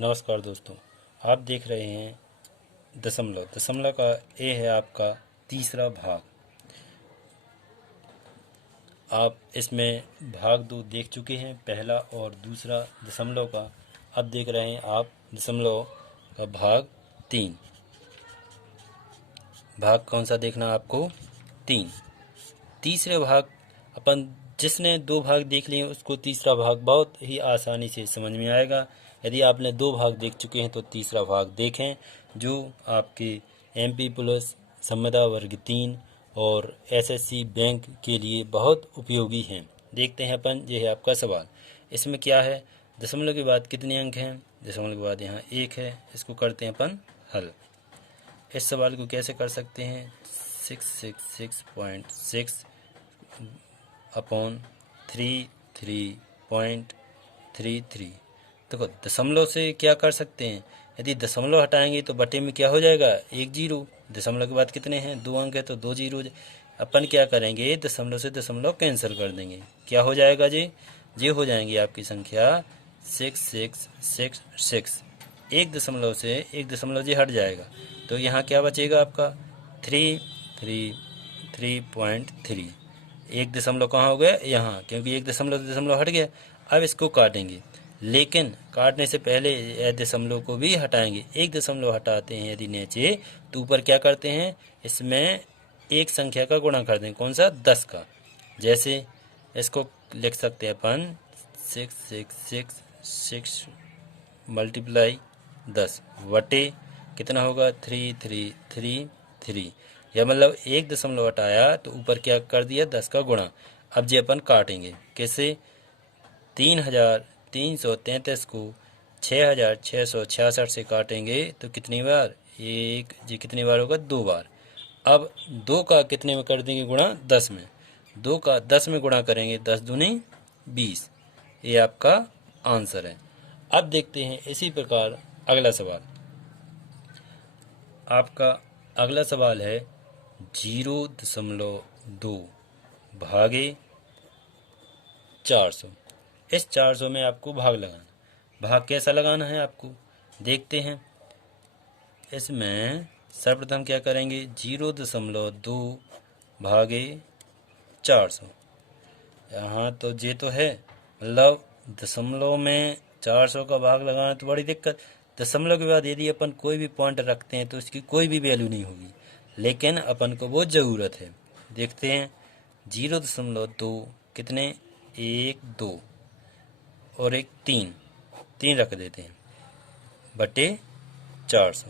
नमस्कार दोस्तों, आप देख रहे हैं दशमलव। दशमलव का ये है आपका तीसरा भाग। आप इसमें भाग 2 देख चुके हैं, पहला और दूसरा दशमलव का। अब देख रहे हैं आप दशमलव का भाग 3। भाग कौन सा देखना आपको? 3। तीसरे भाग अपन जिसने 2 भाग देख लिए उसको तीसरा भाग बहुत ही आसानी से समझ में आएगा। यदि आपने 2 भाग देख चुके हैं तो तीसरा भाग देखें, जो आपके एमपी पुलिस संविदा वर्ग 3 और एसएससी बैंक के लिए बहुत उपयोगी हैं। देखते हैं अपन, यह है आपका सवाल। इसमें क्या है? दशमलव के बाद कितने अंक हैं? दशमलव के बाद यहाँ 1 है। इसको करते हैं अपन हल। इस सवाल को कैसे कर सकते हैं? 666.6 अपॉन 33.33। देखो, दशमलव से क्या कर सकते हैं? यदि दशमलव हटाएंगे तो बटे में क्या हो जाएगा? 1 जीरो। दशमलव के बाद कितने हैं? 2 अंक है तो 2 जीरो। अपन क्या करेंगे? दशमलव से दशमलव कैंसिल कर देंगे। क्या हो जाएगा जी? ये हो जाएंगी आपकी संख्या 6666। एक दशमलव से एक दशमलव जी हट जाएगा तो यहाँ क्या बचेगा आपका? 333.3। एक दशमलव कहाँ हो गया? यहाँ, क्योंकि एक दशमलव हट गया। अब इसको काटेंगे, लेकिन काटने से पहले दशमलव को भी हटाएंगे। एक दशमलव हटाते हैं यदि नीचे, तो ऊपर क्या करते हैं? इसमें एक संख्या का गुणा कर दें। कौन सा? 10 का। जैसे इसको लिख सकते हैं अपन 666 मल्टीप्लाई 10 वटे कितना होगा? 3333। या मतलब एक दशमलव हटाया तो ऊपर क्या कर दिया? 10 का गुणा। अब जे अपन काटेंगे कैसे? 3333 को 6666 से काटेंगे तो कितनी बार? एक जी कितनी बार होगा? 2 बार। अब 2 का कितने में कर देंगे गुणा? 10 में। 2 का 10 में गुणा करेंगे, 10 दूनी 20। ये आपका आंसर है। अब देखते हैं इसी प्रकार अगला सवाल। आपका अगला सवाल है 0.2 भागे 400। इस 400 में आपको भाग लगाना। भाग कैसा लगाना है आपको? देखते हैं। इसमें सर्वप्रथम क्या करेंगे? 0.2 भागे 400। यहाँ तो ये तो है, मतलब दशमलव में 400 का भाग लगाना तो बड़ी दिक्कत। दशमलव के बाद यदि अपन कोई भी पॉइंट रखते हैं तो इसकी कोई भी वैल्यू नहीं होगी, लेकिन अपन को वो ज़रूरत है। देखते हैं 0.2 कितने? 1 2 और एक 3 रख देते हैं बटे 400।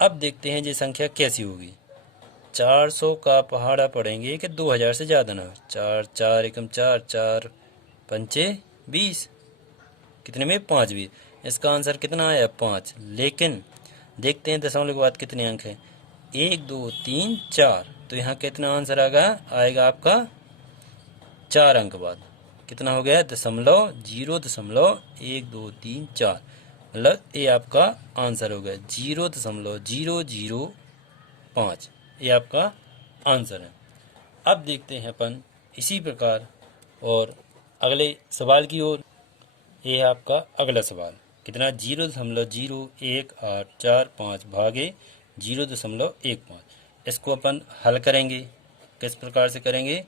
अब देखते हैं ये संख्या कैसी होगी। 400 का पहाड़ा पड़ेंगे कि 2000 से ज़्यादा ना हो। 4 4 एकम 4 4 पंचे 20। कितने में? 5 20। इसका आंसर कितना आया? 5। लेकिन देखते हैं दशमलव के बाद कितने अंक हैं? 1 2 3 4। तो यहाँ कितना आंसर आएगा आपका? 4 अंक बाद कितना हो गया? 0.123 मतलब ये आपका आंसर हो गया 0.005। ये आपका आंसर है। अब देखते हैं अपन इसी प्रकार और अगले सवाल की ओर। ये है आपका अगला सवाल। कितना? 0.01845 भागे 0.15। इसको अपन हल करेंगे। किस प्रकार से करेंगे?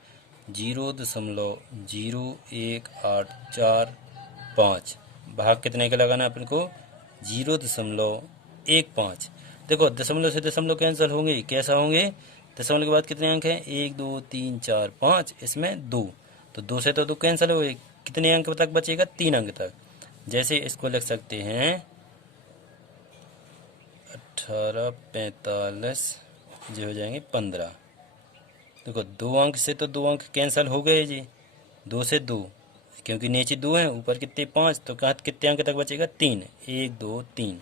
0.01845 भाग कितने का लगाना है अपन को? 0.15। देखो, दशमलव से दशमलव कैंसिल होंगे। कैसा होंगे? दशमलव के बाद कितने अंक हैं? 1 2 3 4 5। इसमें 2, तो 2 से तो 2 कैंसिल हो गए। कितने अंक तक बचेगा? 3 अंक तक। जैसे इसको लिख सकते हैं 1845 जो हो जाएंगे 15। देखो, 2 अंक से तो 2 अंक कैंसिल हो गए जी। 2 से 2, क्योंकि नीचे 2 है, ऊपर कितने? 5। तो कहाँ कितने अंक तक बचेगा? 3। 1 2 3।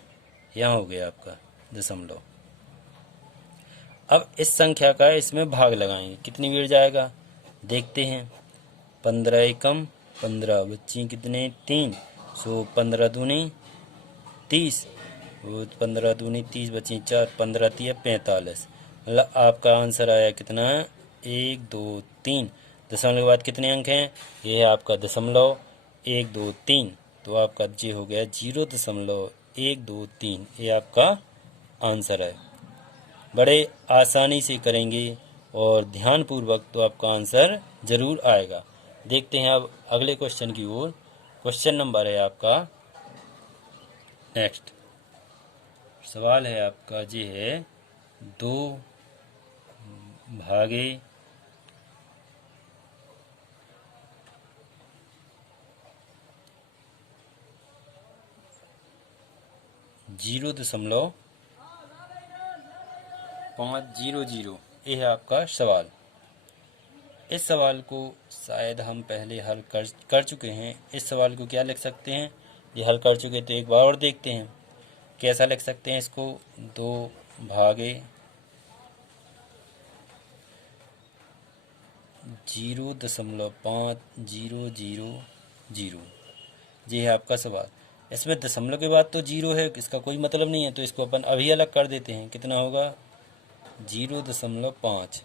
यहाँ हो गया आपका दशमलव। अब इस संख्या का इसमें भाग लगाएंगे। कितनी गिर जाएगा? देखते हैं। 15 एकम 15 बच्ची कितने? 3। सो 15 दूनी 30। वो 15 दूनी 30 बची 4। 15 3 45। मतलब आपका आंसर आया कितना? 1 2 3। दशमलव के बाद कितने अंक हैं? ये है आपका दशमलव 1 2 3। तो आपका ये हो गया 0.123। ये आपका आंसर है। बड़े आसानी से करेंगे और ध्यानपूर्वक तो आपका आंसर ज़रूर आएगा। देखते हैं अब अगले क्वेश्चन की ओर। क्वेश्चन नंबर है आपका नेक्स्ट। सवाल है आपका ये है 2 भागे 0.500। ये है आपका सवाल। इस सवाल को शायद हम पहले हल कर चुके हैं। इस सवाल को क्या लिख सकते हैं, ये हल कर चुके तो एक बार और देखते हैं कैसा लिख सकते हैं इसको। 2 भागे 0.5000। ये है आपका सवाल। इसमें दशमलव के बाद तो 0 है, इसका कोई मतलब नहीं है, तो इसको अपन अभी अलग कर देते हैं। कितना होगा 0.5।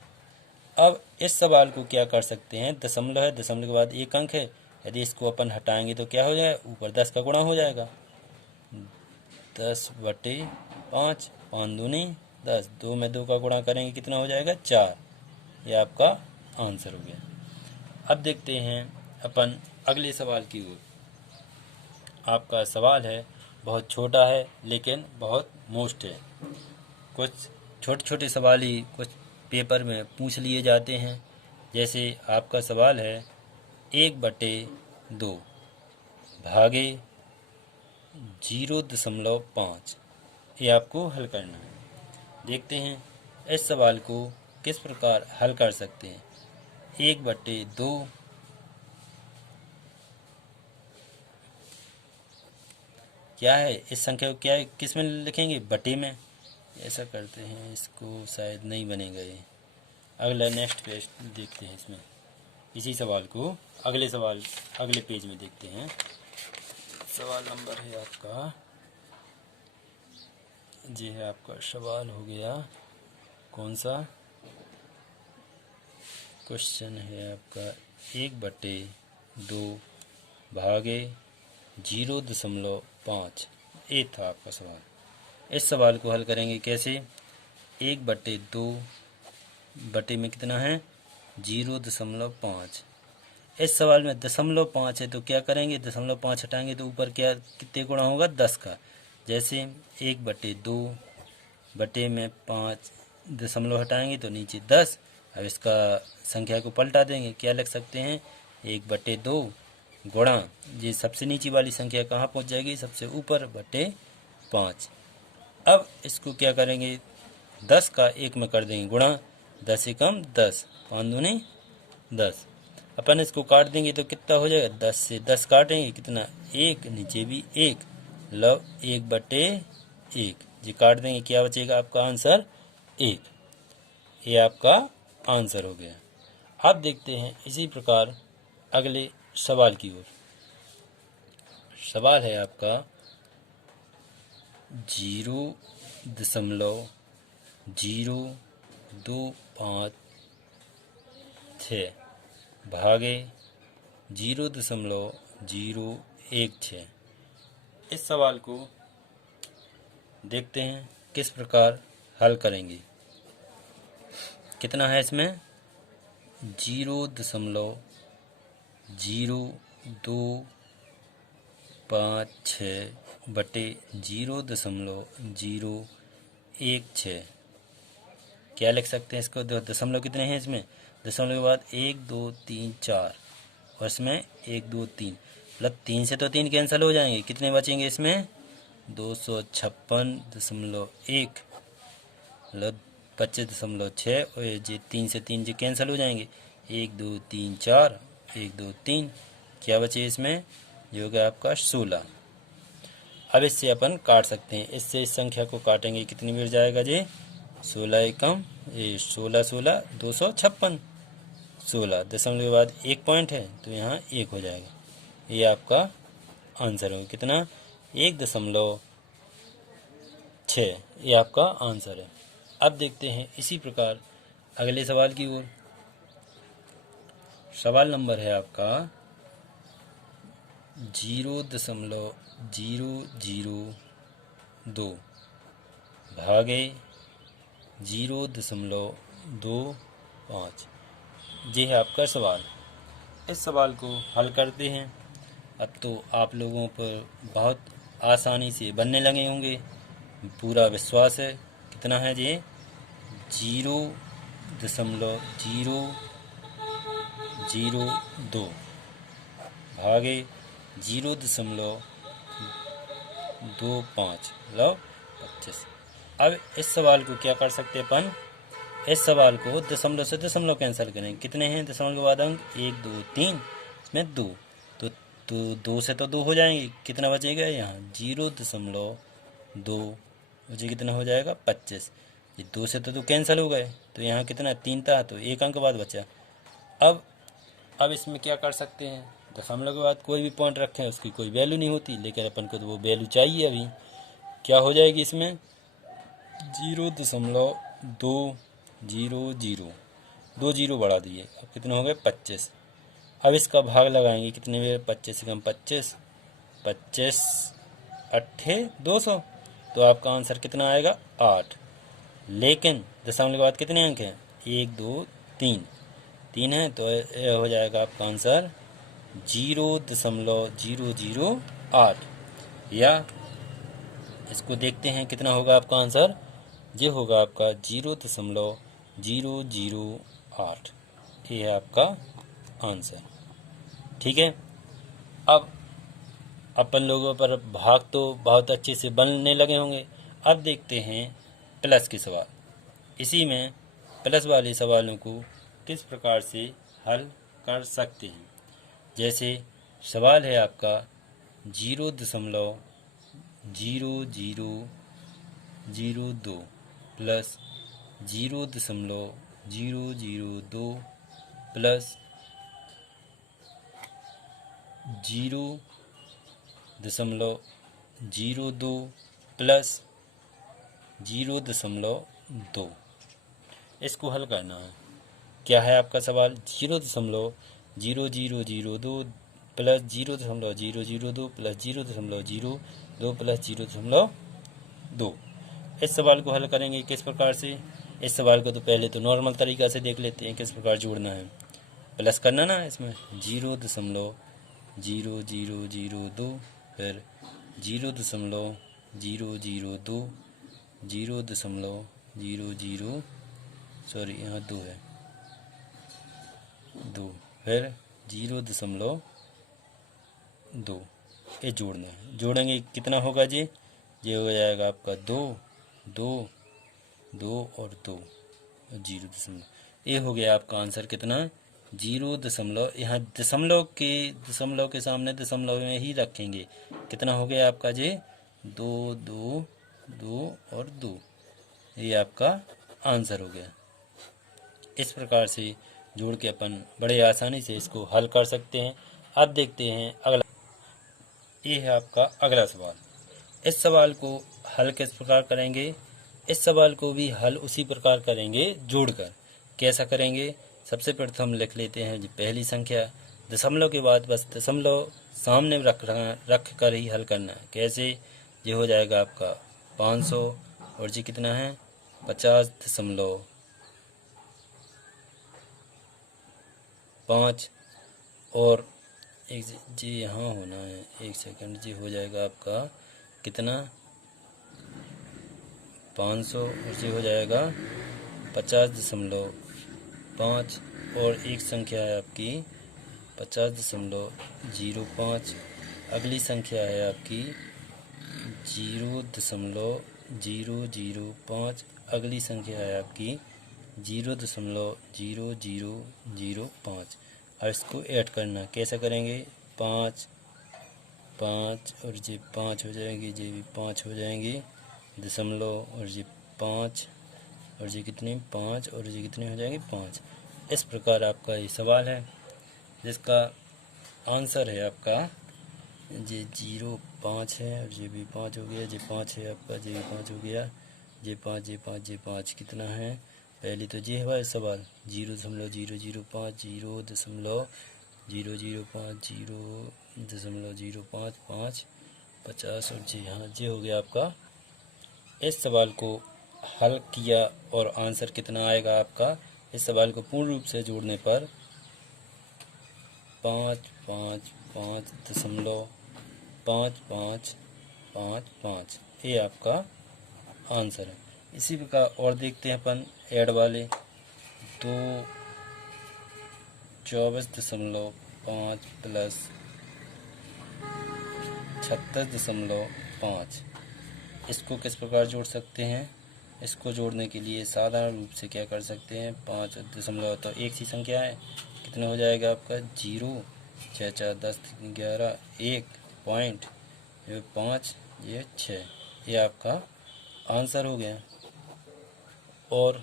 अब इस सवाल को क्या कर सकते हैं, दशमलव है, दशमलव के बाद एक अंक है, यदि इसको अपन हटाएंगे तो क्या हो जाएगा, ऊपर 10 का गुणा हो जाएगा। 10/5, 5 दूनी 10, 2 में 2 का गुणा करेंगे कितना हो जाएगा 4। यह आपका आंसर हो गया। अब देखते हैं अपन अगले सवाल की ओर। आपका सवाल है बहुत छोटा है लेकिन बहुत मोस्ट है। कुछ छोटे छोटे सवाल ही कुछ पेपर में पूछ लिए जाते हैं। जैसे आपका सवाल है 1/2 भागे 0.5। ये आपको हल करना है। देखते हैं इस सवाल को किस प्रकार हल कर सकते हैं। 1/2 क्या है, इस संख्या को क्या है, किस में लिखेंगे, बटे में। ऐसा करते हैं, इसको शायद नहीं बनेगा ये। अगला नेक्स्ट पेज देखते हैं। इसमें इसी सवाल को अगले पेज में देखते हैं। सवाल नंबर है आपका, जी है आपका सवाल हो गया कौन सा, क्वेश्चन है आपका 1/2 भागे 0.5। ये था आपका सवाल। इस सवाल को हल करेंगे कैसे। 1/2 बटे में कितना है 0.5। इस सवाल में 0.5 है तो क्या करेंगे, 0.5 हटाएंगे तो ऊपर क्या कितने गुणा होगा 10 का। जैसे 1/2 बटे में 5 दशमलव हटाएंगे तो नीचे 10। अब इसका संख्या को पलटा देंगे, क्या लिख सकते हैं 1/2 गुणा, ये सबसे नीचे वाली संख्या कहाँ पहुँच जाएगी, सबसे ऊपर, बटे 5। अब इसको क्या करेंगे 10 का 1 में कर देंगे गुणा, 10 एकम 10, 5 दूनी 10। अपन इसको काट देंगे तो कितना हो जाएगा, 10 से 10 काटेंगे कितना 1, नीचे भी 1, लव 1/1। ये काट देंगे क्या बचेगा आपका आंसर 1। ये आपका आंसर हो गया। अब देखते हैं इसी प्रकार अगले सवाल की ओर। सवाल है आपका 0.0256 भागे 0.016। इस सवाल को देखते हैं किस प्रकार हल करेंगे। कितना है इसमें 0.0256 बटे 0.016। क्या लिख सकते हैं इसको, दशमलव कितने हैं इसमें, दशमलव के बाद 1 2 3 4 और इसमें 1 2 3, मतलब 3 से तो 3 कैंसिल हो जाएंगे, कितने बचेंगे इसमें 256.1, मतलब 25.6। और ये 3 से 3 जो कैंसिल हो जाएंगे, 1 2 3 4, 1 2 3, क्या बचे इसमें, जो होगा आपका 16। अब इससे अपन काट सकते हैं, इससे इस संख्या को काटेंगे कितनी मिल जाएगा जी, 16 एकम ये 16 16 256, 16 दशमलव के बाद 1 पॉइंट है तो यहाँ 1 हो जाएगा। ये आपका आंसर होगा कितना 1.6। ये आपका आंसर है। अब देखते हैं इसी प्रकार अगले सवाल की ओर। सवाल नंबर है आपका 0.002 भागे 0.25। ये है आपका सवाल। इस सवाल को हल करते हैं। अब तो आप लोगों पर बहुत आसानी से बनने लगे होंगे, पूरा विश्वास है। कितना है ये? 0.002 भागे 0.25 लो 25। अब इस सवाल को क्या कर सकते हैं अपन? इस सवाल को दशमलव से दशमलव कैंसिल करें। कितने हैं दशमलव के बाद अंक? 1 2 3, इसमें 2, तो 2 से तो 2 हो जाएंगे। कितना बचेगा यहाँ? 0.2 मुझे कितना हो जाएगा? 25। ये 2 से तो 2 कैंसिल हो गए, तो यहाँ कितना? 3 था, तो 1 अंक बाद बचा। अब इसमें क्या कर सकते हैं? दशमलव के बाद कोई भी पॉइंट रखें उसकी कोई वैल्यू नहीं होती, लेकिन अपन को तो वो वैल्यू चाहिए। अभी क्या हो जाएगी इसमें? 0.200, 2 जीरो बढ़ा दिए, अब कितने हो गए? 25। अब इसका भाग लगाएंगे। कितने में? 25 से कम 25, 25 अट्ठे 200, तो आपका आंसर कितना आएगा? 8। लेकिन दशमलव के बाद कितने अंक हैं? 1 2 3, 3 है, तो यह हो जाएगा आपका आंसर 0.008। या इसको देखते हैं कितना होगा आपका आंसर। ये होगा आपका 0.008। ये है आपका आंसर। ठीक है। अब अपन लोगों पर भाग तो बहुत अच्छे से बनने लगे होंगे। अब देखते हैं प्लस के सवाल। इसी में प्लस वाले सवालों को किस प्रकार से हल कर सकते हैं। जैसे सवाल है आपका 0.0002 प्लस 0.002 प्लस 0.02 प्लस 0.2। इसको हल करना है। क्या है आपका सवाल? 0.0002 प्लस 0.002 प्लस 0.02 प्लस 0.2। इस सवाल को हल करेंगे किस प्रकार से? इस सवाल को तो पहले तो नॉर्मल तरीका से देख लेते हैं किस प्रकार जोड़ना है। प्लस करना ना इसमें 0.0002, फिर 0.002, 0.00, सॉरी यहाँ 2 है, 2, फिर 0.2। ये जोड़ना है। जोड़ेंगे कितना होगा जी? ये हो जाएगा आपका 2 2 2 और 2 0.। ये हो गया आपका आंसर। कितना? 0. यहाँ दशमलव के सामने दशमलव में ही रखेंगे। कितना हो गया आपका जी? 2 2 2 और 2। ये आपका आंसर हो गया। इस प्रकार से जोड़ के अपन बड़े आसानी से इसको हल कर सकते हैं। अब देखते हैं अगला। ये है आपका अगला सवाल। इस सवाल को हल किस प्रकार करेंगे? इस सवाल को भी हल उसी प्रकार करेंगे, जोड़कर। कैसा करेंगे? सबसे प्रथम लिख लेते हैं जी पहली संख्या। दशमलव के बाद बस दशमलव सामने रख कर ही हल करना है। कैसे? ये हो जाएगा आपका 500 और जी कितना है? 50.5 और एक जी यहाँ होना है, एक सेकंड जी, हो जाएगा आपका कितना? 500 और जी हो जाएगा 50.5 और एक संख्या है आपकी 50.05। अगली संख्या है आपकी 0.005। अगली संख्या है आपकी 0.0005। और इसको ऐड करना कैसे करेंगे? 5 5 और जी 5 हो जाएंगी, जी भी 5 हो जाएंगी, दशमलव और जी 5 और जी कितनी? 5 और जी कितनी हो जाएंगी? 5। इस प्रकार आपका ये सवाल है जिसका आंसर है आपका जी 0.5 है और जी भी 5 हो गया, जी 5 है आपका, जी भी 5 हो गया, जी 5 जी 5 जी 5 कितना है? पहले तो जी है सवाल 0.005, 0.005, 0.005, 0.05 50 और जी हाँ जी हो गया आपका। इस सवाल को हल किया और आंसर कितना आएगा आपका, इस सवाल को पूर्ण रूप से जोड़ने पर 555.5555, ये आपका आंसर है। इसी प्रकार और देखते हैं अपन ऐड वाले 24.5 प्लस 36.5, इसको किस प्रकार जोड़ सकते हैं। इसको जोड़ने के लिए साधारण रूप से क्या कर सकते हैं, 5 दशमलव तो एक सी संख्या है, कितना हो जाएगा आपका 0 6 4 10 11 1 पॉइंट, ये 5 ये 6, ये आपका आंसर हो गया। और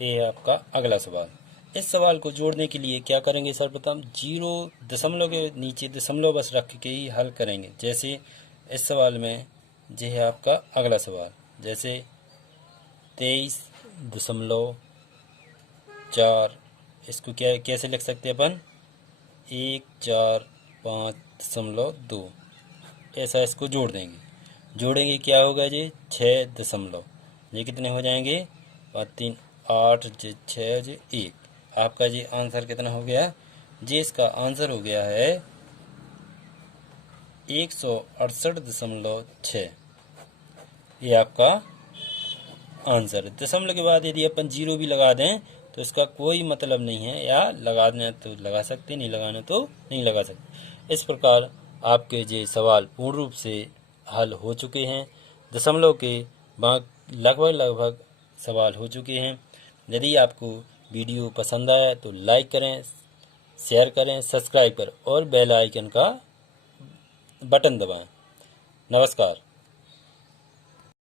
ये आपका अगला सवाल, इस सवाल को जोड़ने के लिए क्या करेंगे, सर्वप्रथम 0 दशमलव के नीचे दशमलव बस रख के ही हल करेंगे। जैसे इस सवाल में ये है आपका अगला सवाल, जैसे 23.4, इसको क्या कैसे लिख सकते हैं अपन 145.2, ऐसा इसको जोड़ देंगे। जोड़ेंगे क्या होगा जी 6 दशमलव, ये कितने हो जाएंगे 5 3 8 जी 6 जी 1, आपका जी आंसर कितना हो गया जी, इसका आंसर हो गया है 168.6, ये आपका आंसर है। दशमलव के बाद यदि अपन 0 भी लगा दें तो इसका कोई मतलब नहीं है, या लगाना तो लगा सकते, नहीं लगाना तो नहीं लगा सकते। इस प्रकार आपके ये सवाल पूर्ण रूप से हल हो चुके हैं। दशमलव के बाद लगभग सवाल हो चुके हैं। यदि आपको वीडियो पसंद आया तो लाइक करें, शेयर करें, सब्सक्राइब करें और बेल आइकन का बटन दबाएं। नमस्कार।